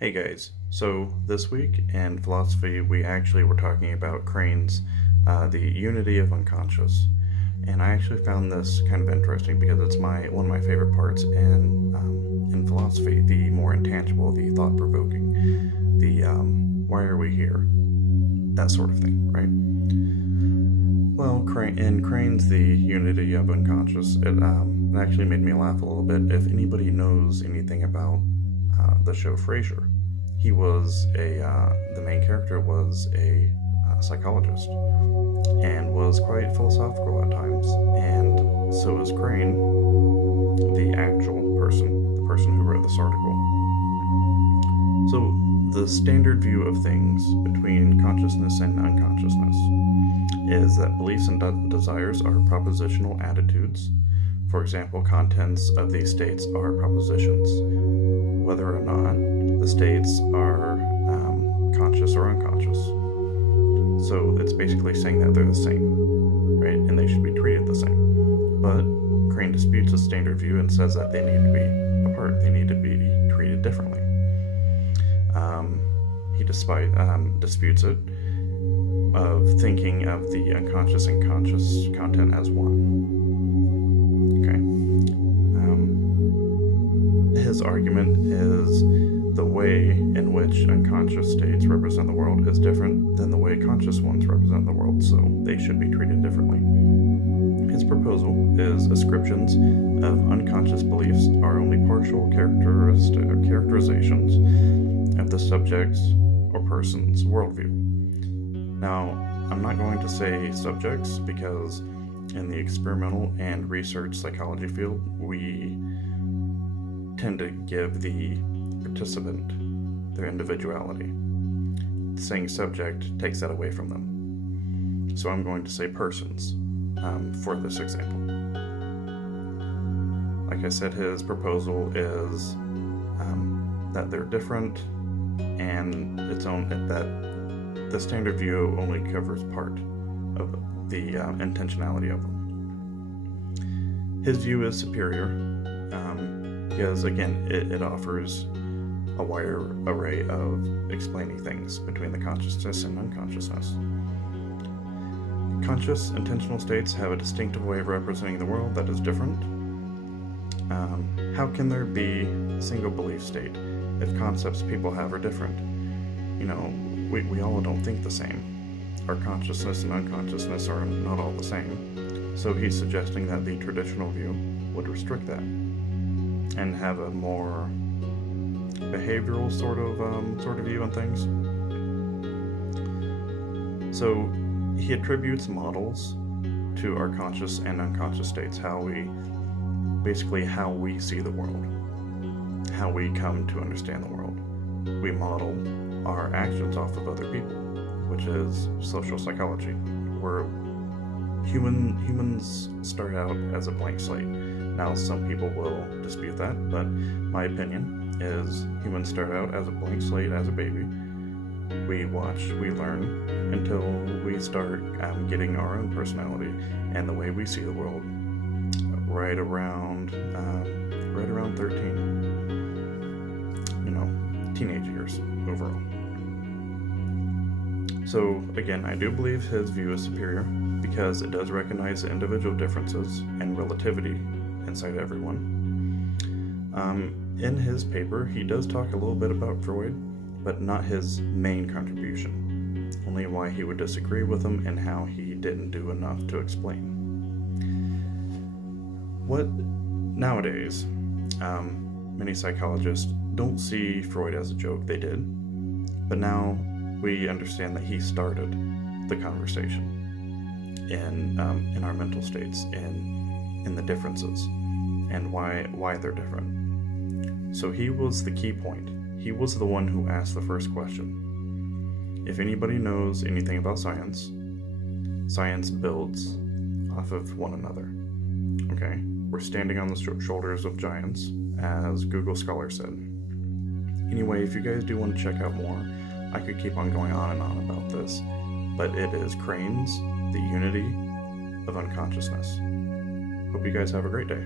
Hey guys, so this week in philosophy we actually were talking about Crane's The Unity of Unconscious. And I actually found this kind of interesting because it's one of my favorite parts in philosophy, the more intangible, the thought-provoking, the why are we here, that sort of thing, right? Well, in Crane's The Unity of Unconscious, it actually made me laugh a little bit. If anybody knows anything about the show Frasier, the main character was a psychologist and was quite philosophical at times. And so is Crane, the actual person, the person who wrote this article. So, the standard view of things between consciousness and unconsciousness is that beliefs and desires are propositional attitudes. For example, contents of these states are propositions, whether or not the states are conscious or unconscious. So it's basically saying that they're the same, right? And they should be treated the same. But Crane disputes the standard view and says that they need to be apart, they need to be treated differently. He disputes it of thinking of the unconscious and conscious content as one. His argument is the way in which unconscious states represent the world is different than the way conscious ones represent the world, so they should be treated differently. His proposal is ascriptions of unconscious beliefs are only partial characterizations of the subject's or person's worldview. Now, I'm not going to say subjects because in the experimental and research psychology field, we tend to give the participant their individuality. Saying subject takes that away from them. So I'm going to say persons for this example. Like I said, his proposal is that they're different and that the standard view only covers part of the intentionality of them. His view is superior because, again, it offers a wider array of explaining things between the consciousness and unconsciousness. Conscious, intentional states have a distinctive way of representing the world that is different. How can there be a single belief state if concepts people have are different? We all don't think the same. Our consciousness and unconsciousness are not all the same. So he's suggesting that the traditional view would restrict that and have a more behavioral sort of view on things. So he attributes models to our conscious and unconscious states, how we see the world, how we come to understand the world. We model our actions off of other people, which is social psychology, where humans start out as a blank slate. Now, some people will dispute that, but my opinion is humans start out as a blank slate as a baby. We watch, we learn, until we start getting our own personality and the way we see the world right around 13. Teenage years overall. So again, I do believe his view is superior because it does recognize the individual differences and relativity inside everyone. In his paper, he does talk a little bit about Freud, but not his main contribution, only why he would disagree with him and how he didn't do enough to explain. Nowadays, many psychologists don't see Freud as a joke. They did, but now we understand that he started the conversation in our mental states, in the differences, and why they're different. So he was the key point. He was the one who asked the first question. If anybody knows anything about science, science builds off of one another. Okay? We're standing on the shoulders of giants, as Google Scholar said. Anyway, if you guys do want to check out more, I could keep on going on and on about this, but it is Crane's The Unity of Unconsciousness. Hope you guys have a great day.